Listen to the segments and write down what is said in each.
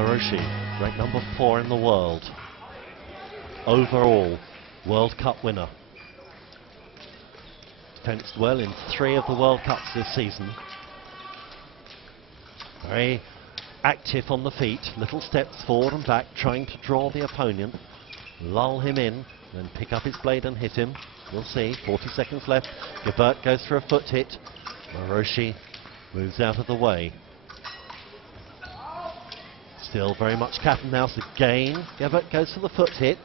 Maroshi, ranked number 4 in the world. Overall, World Cup winner. Fenced well in 3 of the World Cups this season. Very active on the feet, little steps forward and back, trying to draw the opponent, lull him in, then pick up his blade and hit him. We'll see, 40 seconds left. Gebert goes for a foot hit. Maroshi moves out of the way. Still very much cat and mouse again. Gebert goes for the foot hit,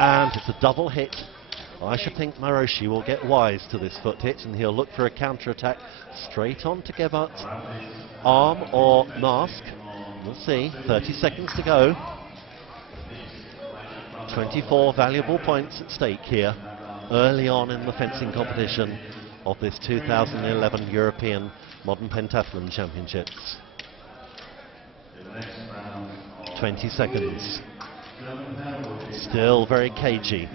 and it's a double hit. I should think Maroshi will get wise to this foot hit, and he'll look for a counter-attack straight on to Gebert's arm or mask. We'll see, 30 seconds to go. 24 valuable points at stake here, early on in the fencing competition of this 2011 European Modern Pentathlon Championships. 20 seconds. Still very cagey.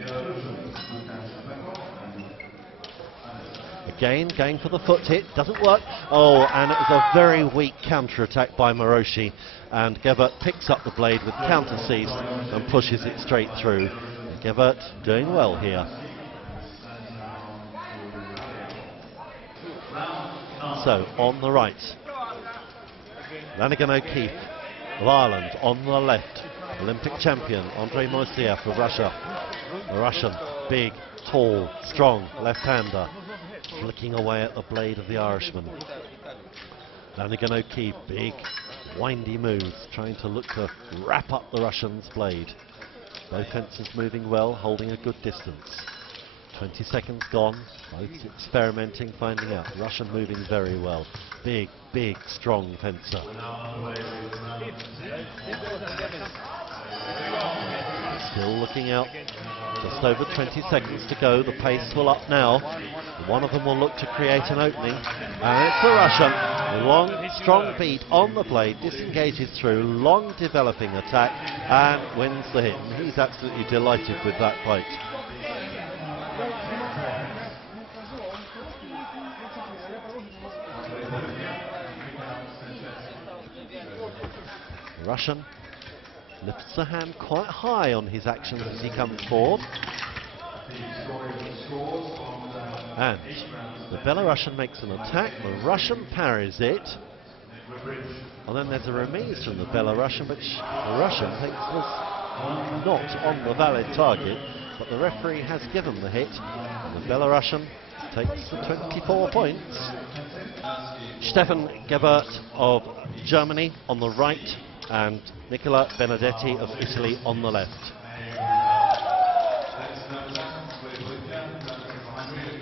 Again, going for the foot hit, doesn't work. Oh, and it was a very weak counter-attack by Maroshi, and Gebert picks up the blade with counter-seize and pushes it straight through. Gebert doing well here. So, on the right, Lanigan O'Keefe of Ireland. On the left, Olympic champion Andrei Moiseev of Russia. The Russian, big, tall, strong left-hander, flicking away at the blade of the Irishman. Lanigan O'Keefe, big, windy moves, trying to look to wrap up the Russian's blade. Both fencers moving well, holding a good distance. 20 seconds gone, both experimenting, finding out. Russian moving very well. Big, big, strong fencer. Still looking out. Just over 20 seconds to go. The pace will up now. One of them will look to create an opening. And it's the Russian. Long, strong beat on the blade, disengages through, long developing attack, and wins the hit. And he's absolutely delighted with that fight. The Russian lifts the hand quite high on his actions as he comes forward. And the Belarusian makes an attack, the Russian parries it. And then there's a remise from the Belarusian, which the Russian thinks was not on the valid target, but the referee has given the hit, and the Belarusian takes the 24 points. Stefan Gebert of Germany on the right, and Nicola Benedetti of Italy on the left.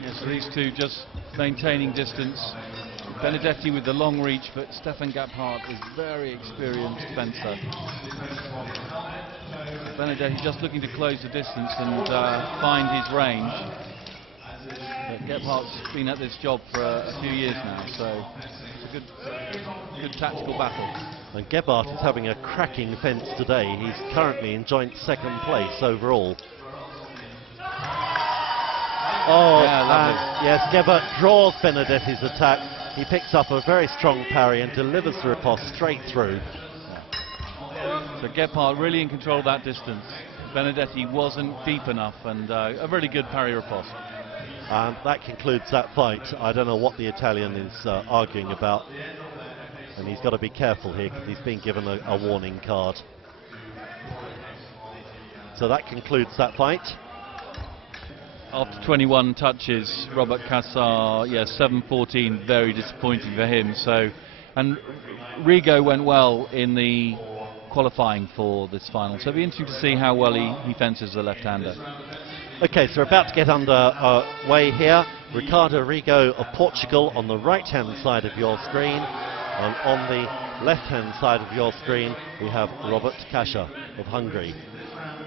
Yes, these two just maintaining distance. Benedetti with the long reach, but Stefan Gebhardt is very experienced fencer. Benedetti just looking to close the distance and find his range. But Gebhardt's been at this job for a few years now, so it's a good tactical battle. And Gebhardt is having a cracking fence today. He's currently in joint second place overall. Oh, yeah, yes, Gebhardt draws Benedetti's attack. He picks up a very strong parry and delivers the riposte straight through. So Gebhardt really in control of that distance. Benedetti wasn't deep enough, and a really good parry riposte. And that concludes that fight. I don't know what the Italian is arguing about. And he's got to be careful here because he's been given a warning card. So that concludes that fight. After 21 touches, Robert Cassar, 7-14, very disappointing for him. So, and Rigo went well in the qualifying for this final. So it'll be interesting to see how well he fences the left-hander. Okay, so we're about to get underway here. Ricardo Rigo of Portugal on the right-hand side of your screen. And on the left-hand side of your screen, we have Robert Kasha of Hungary,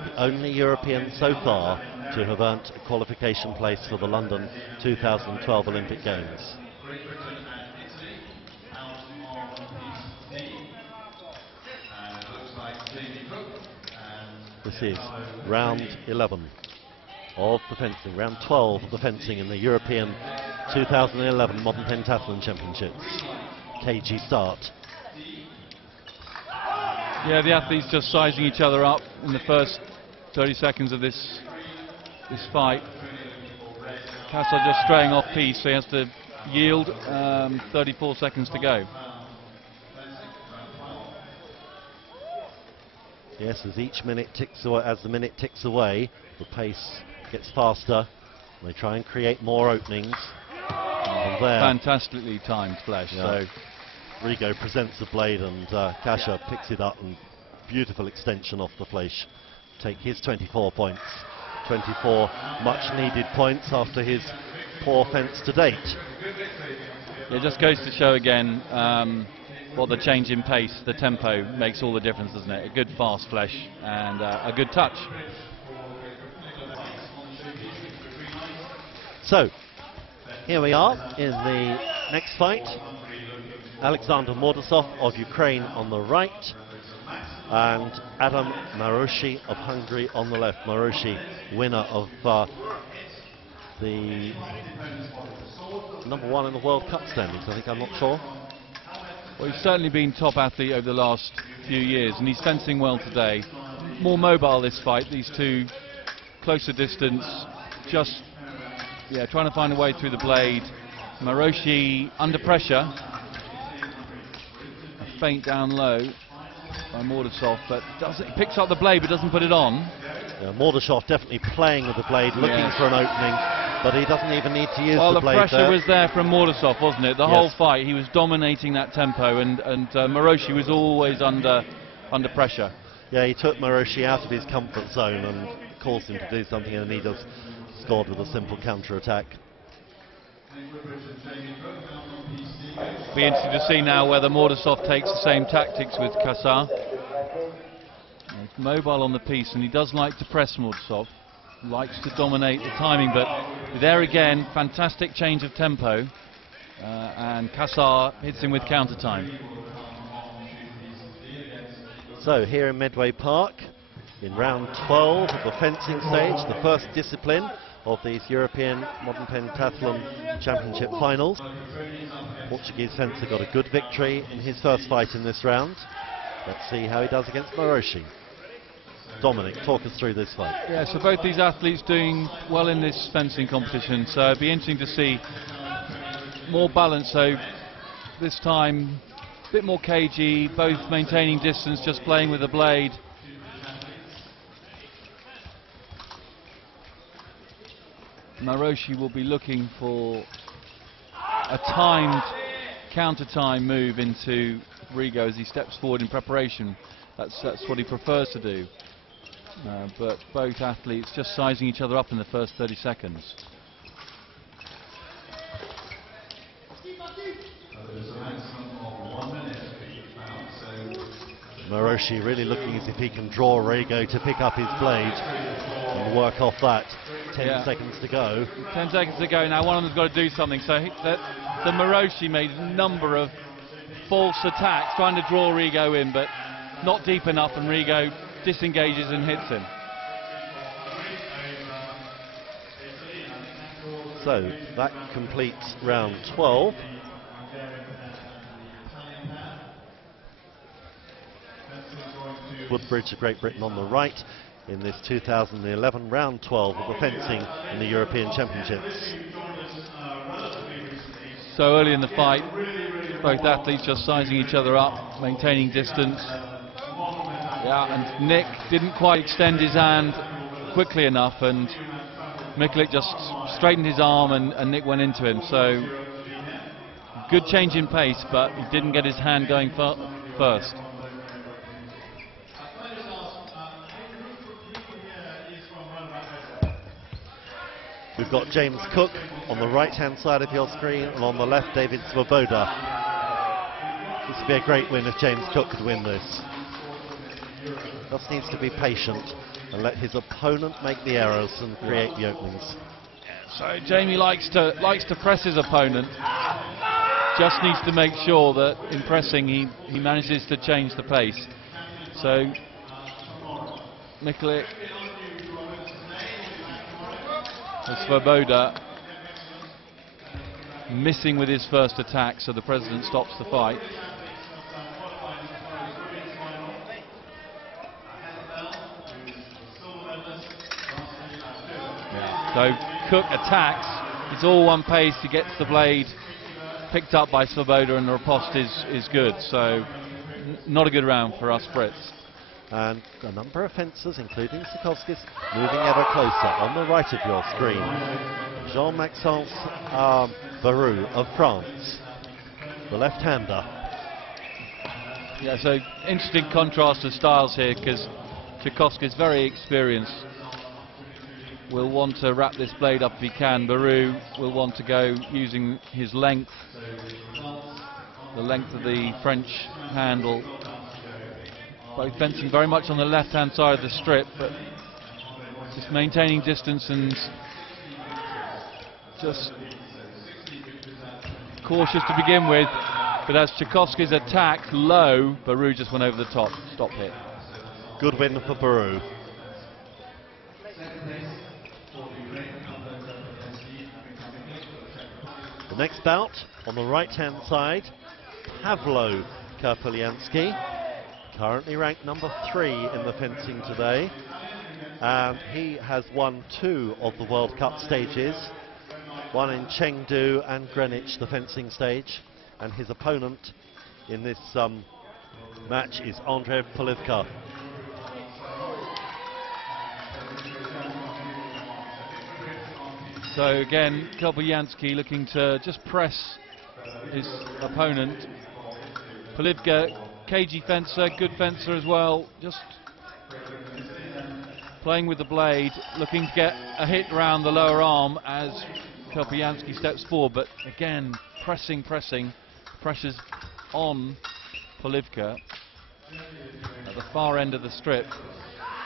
the only European so far to have earned a qualification place for the London 2012 Olympic Games. This is round 11 of the fencing, round 12 of the fencing in the European 2011 Modern Pentathlon Championships. Cagey start. Yeah, the athletes just sizing each other up in the first 30 seconds of this fight. Kassar just straying off piece, so he has to yield. 34 seconds to go. Yes, as each minute ticks away, as the minute ticks away, the pace gets faster. They try and create more openings. And there, fantastically timed flesh. Yeah. So Rigo presents the blade and Kassar picks it up, and beautiful extension off the flesh. Take his 24 points. 24 much needed points after his poor fence to date. It just goes to show again what the change in pace, the tempo, makes all the difference, doesn't it? A good fast flesh and a good touch. So, here we are in the next fight. Alexander Mordasov of Ukraine on the right, and Adam Maroshi of Hungary on the left. Maroshi, winner of the #1 in the World Cup standings, I think, I'm not sure. Well, he's certainly been top athlete over the last few years, and he's fencing well today. More mobile this fight, these two closer distance, just trying to find a way through the blade. Maroshi under pressure. A feint down low by Mordasov, but he picks up the blade but doesn't put it on. Yeah, Mordasov definitely playing with the blade, looking for an opening, but he doesn't even need to use the blade. Well, the pressure was there from Mordasov, wasn't it? The whole fight, he was dominating that tempo, and Maroshi was always under pressure. Yeah, he took Maroshi out of his comfort zone and caused him to do something, and he just scored with a simple counter-attack. Be interesting to see now whether Mordasov takes the same tactics with Kassar. He's mobile on the piece, and he does like to press Mordasov. Likes to dominate the timing, but there again, fantastic change of tempo, and Kassar hits him with counter time. So here in Medway Park, in round 12 of the fencing stage, the first discipline of these European Modern Pentathlon Championship finals. Portuguese fencer got a good victory in his first fight in this round. Let's see how he does against Maroshi. Dominic, talk us through this fight. Yeah, so both these athletes doing well in this fencing competition, so it'd be interesting to see more balance. So this time a bit more cagey, both maintaining distance, just playing with the blade. Maroshi will be looking for a timed counter-time move into Rigo as he steps forward in preparation. That's what he prefers to do. But both athletes just sizing each other up in the first 30 seconds. Maroshi really looking as if he can draw Rigo to pick up his blade and work off that. 10 seconds to go. 10 seconds to go now. One of them's got to do something. So the Maroshi made a number of false attacks trying to draw Rigo in, but not deep enough, and Rigo disengages and hits him. So that completes round 12. Woodbridge of Great Britain on the right in this 2011 round 12 of the fencing in the European Championships. So early in the fight, both athletes just sizing each other up, maintaining distance. Yeah, and Nick didn't quite extend his hand quickly enough, and Mikulik just straightened his arm, and Nick went into him. So good change in pace, but he didn't get his hand going first. We've got James Cook on the right-hand side of your screen, and on the left, David Svoboda. This would be a great win if James Cook could win this. Just needs to be patient and let his opponent make the errors and create the openings. So Jamie likes to press his opponent. Just needs to make sure that in pressing he manages to change the pace. So Mikulik, Svoboda missing with his first attack, so the president stops the fight. So Cook attacks, it's all one pace, he gets the blade picked up by Svoboda, and the riposte is good. So not a good round for us Brits. And a number of fencers, including Sikorskis, moving ever closer. On the right of your screen, Jean-Maxence Barou of France, the left-hander. Yeah, so interesting contrast of styles here, because Tchaikovsky is very experienced. Will want to wrap this blade up if he can. Barou will want to go using his length, the length of the French handle. Both fencing very much on the left-hand side of the strip, but just maintaining distance and just cautious to begin with. But as Tchaikovsky's attack low, Barou just went over the top. Stop hit. Good win for Barou. The next bout on the right-hand side, Pavlo Karpelyansky, currently ranked number 3 in the fencing today. He has won 2 of the World Cup stages, one in Chengdu and Greenwich, the fencing stage. And his opponent in this match is Andrei Polivka. So again, Karpelyansky looking to just press his opponent. Polivka, cagey fencer, good fencer as well, just playing with the blade, looking to get a hit around the lower arm as Karpelyansky steps forward, but again, pressing, pressures on Polivka at the far end of the strip.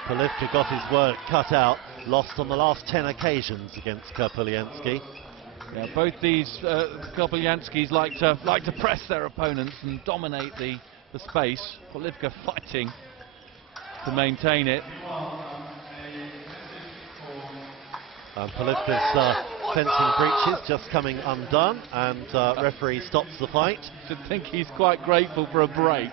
Polivka got his work cut out, lost on the last 10 occasions against Karpelyansky. Yeah, both these Karpelyanskys like to press their opponents and dominate the space. Polivka fighting to maintain it. And Polivka's fencing breeches just coming undone, and referee stops the fight. I think he's quite grateful for a break.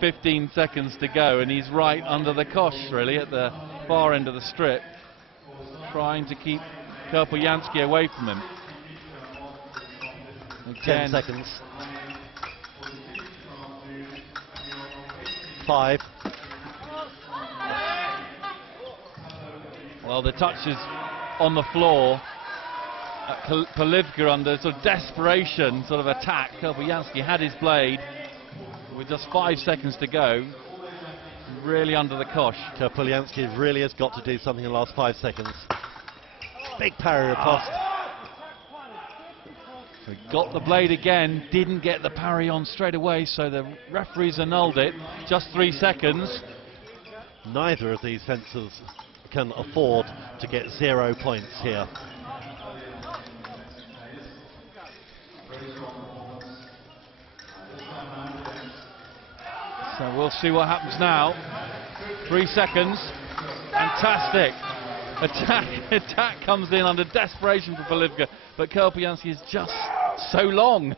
15 seconds to go, and he's right under the kosh, really, at the far end of the strip, trying to keep Karpelyansky away from him. Again, 10 seconds. 5. Well, the touch is on the floor. Polivka under sort of desperation sort of attack. Karpelyansky had his blade with just 5 seconds to go. Really under the kosh. Karpelyansky really has got to do something in the last 5 seconds. Big parry riposte. So he got the blade again, didn't get the parry on straight away, so the referees annulled it. Just 3 seconds. Neither of these fencers can afford to get 0 points here. So we'll see what happens now. 3 seconds. Fantastic. Attack comes in under desperation for Polivka, but Karpelyansky is just so long.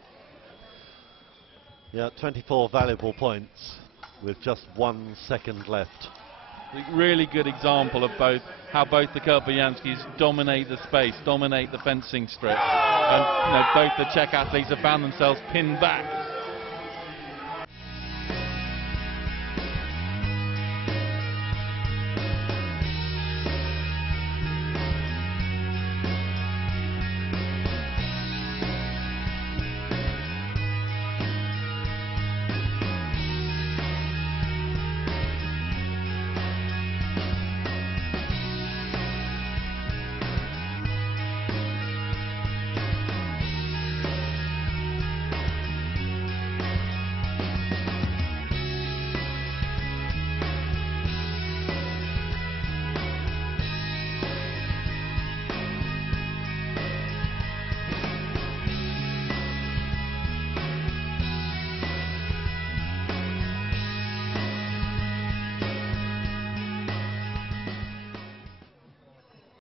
Yeah, 24 valuable points with just 1 second left. A really good example of how both the Karpelyanskys dominate the space, dominate the fencing strip, and both the Czech athletes have found themselves pinned back